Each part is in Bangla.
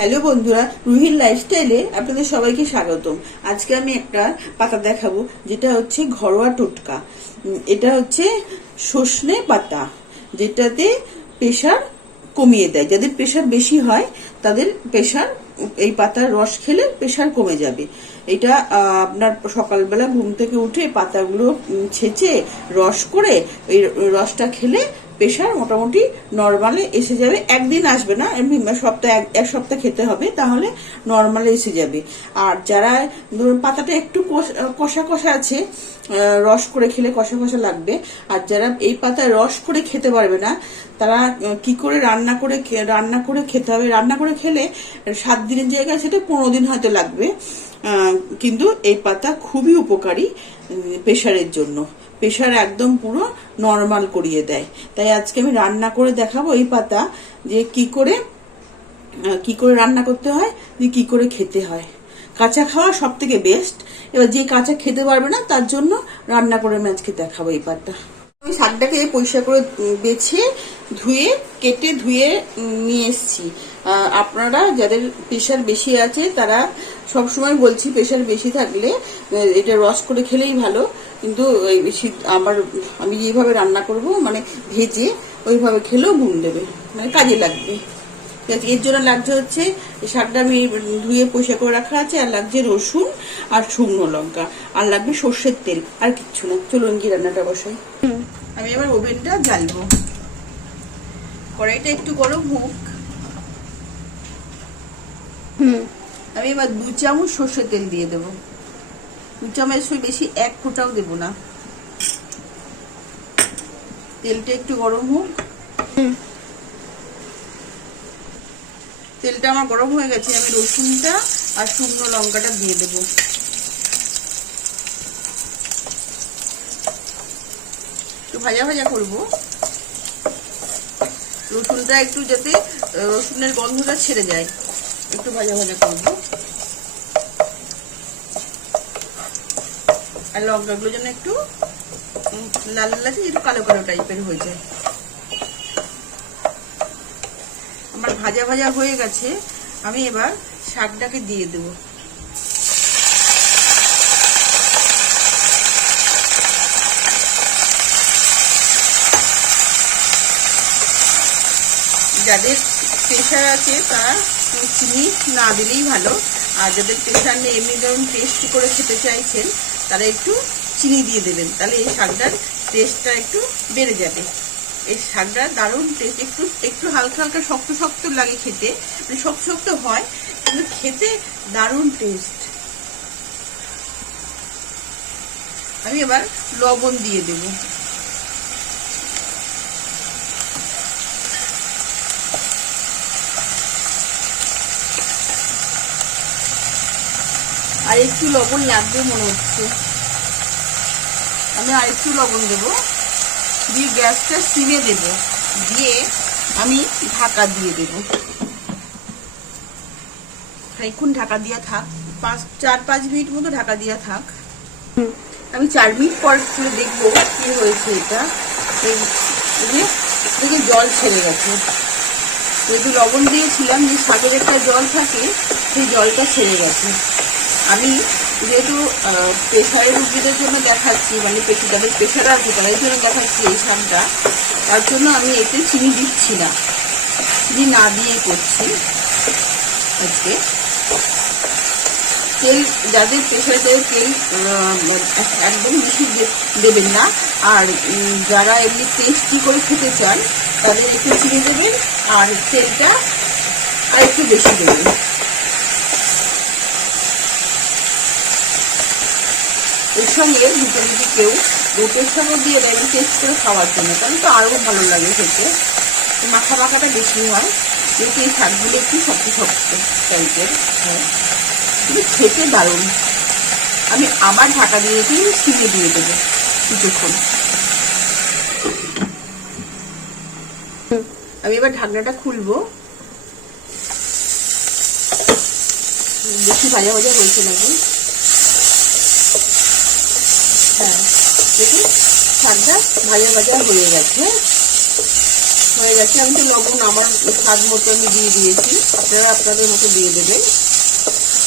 হ্যালো বন্ধুরা রুহির লাইফস্টাইলে আপনাদের সবাইকে স্বাগতম। আজকে আমি একটা পাতা দেখাবো, যেটা হচ্ছে ঘরোয়া টোটকা। এটা হচ্ছে সর্ষে পাতা, যেটাতে প্রেশার কমিয়ে দেয়। যাদের প্রেশার বেশি হয়, তাদের প্রেশার এই পাতার রস খেলে প্রেশার কমে যাবে। এটা আপনার সকালবেলা ঘুম থেকে উঠে পাতাগুলো ছেঁচে রস করে, এই রসটা খেলে প্রেশার মোটামুটি নর্মালে এসে যাবে। একদিন আসবে না, এমনি সপ্তাহে এক- সপ্তাহ খেতে হবে, তাহলে নর্মালে এসে যাবে। আর যারা ধরুন পাতাটা একটু কষ- কষা আছে রস করে খেলে কষা কষা লাগবে। আর যারা এই পাতায় রস করে খেতে পারবে না, তারা কি করে রান্না করে রান্না করে খেতে হবে? রান্না করে খেলে সাত দিনের জায়গায় সেটা পনেরো দিন হয়তো লাগবে। কিন্তু এই পাতা খুবই উপকারী প্রেশারের জন্য। প্রেশার একদম পুরো নর্মাল করিয়ে দেয়। তাই আজকে আমি রান্না করে দেখাবো এই পাতা, যে কি করে কি করে রান্না করতে হয়, যে কি করে খেতে হয়। কাঁচা খাওয়া সব থেকে বেস্ট এবার যে কাঁচা খেতে পারবে না, তার জন্য রান্না করে আমি আজকে দেখাবো এই পাতা। আমি শাকটাকে পরিষ্কার করে বেছে, ধুয়ে, কেটে ধুয়ে নিয়ে এসেছি। আপনারা যাদের প্রেশার বেশি আছে, তারা সব সময় বলছি প্রেশার বেশি থাকলে এটা রস করে খেলেই ভালো। কিন্তু আমার, আমি যেভাবে রান্না করব মানে ভেজে ওইভাবে খেলেও ঘুম দেবে। মানে কাজে লাগবে। ঠিক এর জন্য লাগছে হচ্ছে শাকটা আমি ধুয়ে পয়সা করে রাখা আছে, আর লাগছে রসুন আর শুকনো লঙ্কা। আর লাগবে সর্ষের তেল, আর কিচ্ছু না। চলুন কি রান্নাটা বসাই। আমি এবার ওভেনটা জ্বালবো। কড়াইটা একটু গরম হোক। আমি এবার দু চামচ সর্ষের তেল দিয়ে দেব। দু চামচ বেশি এক ফোঁটাও দেব না। তেলটা একটু গরম হোক। তেলটা আমার গরম হয়ে গেছে। আমি রসুনটা আর শুকনো লঙ্কাটা দিয়ে দেব। ভাজা ভাজা করব। রসুনটা একটু যাতে রসুনের গন্ধটা ছেড়ে যায়। একটু ভাজা ভাজা করব। আর লঙ্কাগুলো যেন একটু লাল লাল আছে একটু কালো কালো টাইপের হয়ে যায়। আমার ভাজা ভাজা হয়ে গেছে। আমি এবার শাকটাকে দিয়ে দেব। যাদের প্রেশার আছে তারা চিনি না দিলেই ভালো। আর যাদের প্রেশার নেই, এমনি ধরুন টেস্ট করে খেতে চাইছেন, তারা একটু চিনি দিয়ে দেবেন। তাহলে এই শাকটার টেস্টটা একটু বেড়ে যাবে। এই শাকটা দারুণ টেস্ট একটু একটু হালকা হালকা, শক্ত শক্ত লাগে খেতে। মানে শক্ত শক্ত হয়, কিন্তু খেতে দারুণ টেস্ট আমি এবার লবণ দিয়ে দেব। আর একটু লবণ লাগবে মনে হচ্ছে। আমি আর একটু লবণ দেবো। দিয়ে গ্যাসটা সিমে দেব। দিয়ে আমি ঢাকা দিয়ে দেব। খানিক্ষণ ঢাকা দিয়া থাক। পাঁচ, চার, পাঁচ মিনিট মতো ঢাকা দিয়া থাক। আমি চার মিনিট পর খুলে দেখব কি হয়েছে এটা। এই জল ছেড়ে গেছে। যেহেতু লবণ দিয়েছিলাম, যে শাকের একটা জল থাকে, সেই জলটা ছেড়ে গেছে। আমি যেহেতু প্রেশারের রুগীদের জন্য দেখাচ্ছি মানে যাদের প্রেশার আছে, তাদের জন্য দেখাচ্ছি এই শাকটা, তার জন্য আমি এতে চিনি দিচ্ছি না। চিনি না দিয়ে করছি। আজকে তেল, যাদের প্রেশার তেল একদম বেশি দেবেন না। আর যারা এমনি টেস্টি করে খেতে চান, তাদের একটু চিনি দেবেন, আর তেলটা আর একটু বেশি দেবেন। এর সঙ্গে দুটো যদি কেউ রোটের সঙ্গে দিয়ে দেয় টেস্ট করে খাওয়ার জন্য। তাহলে তো আরও ভালো লাগে খেতে। মাখা মাখাটা বেশি হয়। কিন্তু এই শাকগুলো একটু শক্ত শক্ত টাইপের হয়। কিন্তু খেতে দারুণ। আমি আবার ঢাকা দিয়ে দিয়ে সিমে দিয়ে দেবো কিছুক্ষণ। আমি এবার ঢাকনাটা খুলবো। বেশি ভাজা ভাজা হয়েছে নাকি হ্যাঁ দেখুন শাকটা ভাজা ভাজা হয়ে গেছে। হয়ে গেছে, আমি তো লবণ আমার স্বাদ মতো আমি দিয়ে দিয়েছি। আপনারা আপনাদের মতো দিয়ে দেবেন।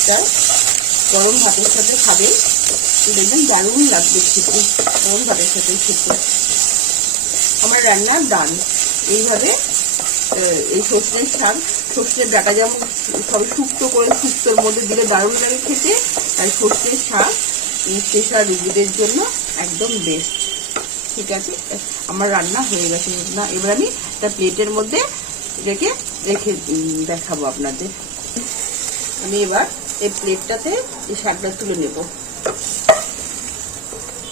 তা গরম ভাতের সাথে খাবে। দেখবেন দারুণ লাগবে খেতে, গরম ভাতের সাথে খেতে। আমার রান্না ডান। এইভাবে এই সর্ষের শাক, সর্ষের ডাটা যেমন সবাই শুক্তো করে, শুক্তোর মধ্যে দিলে দারুণ লাগে খেতে। আর সর্ষের শাক স্পেশাল রুগীদের জন্য একদম বেস্ট ঠিক আছে? আমার রান্না হয়ে গেছে, না, এবার আমি একটা প্লেটের মধ্যে রেখে রেখে দেখাবো আপনাদের। আমি এবার এই প্লেটটাতে এই শাকটা তুলে নেব।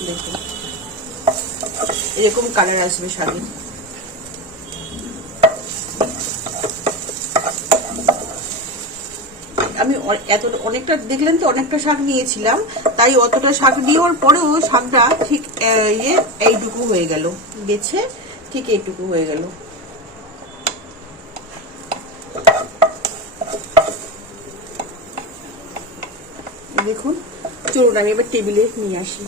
দেখুন। এরকম কালার আসবে শাকের আমি এত অনেকটা, দেখলেন তো, অনেকটা শাক নিয়েছিলাম। তাই অতটা শাক দেওয়ার পরেও শাকটা ঠিক ইয়ে এইটুকু হয়ে গেল। গেছে ঠিক এইটুকু হয়ে গেল। দেখুন চলুন আমি এবার টেবিলে নিয়ে আসি।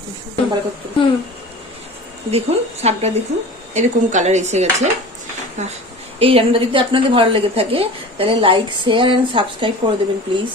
দেখুন শাকটা দেখুন এরকম কালার এসে গেছে। এই রান্নাটা যদি আপনাদের ভালো লেগে থাকে তাহলে লাইক শেয়ার এন্ড সাবস্ক্রাইব করে দেবেন প্লিজ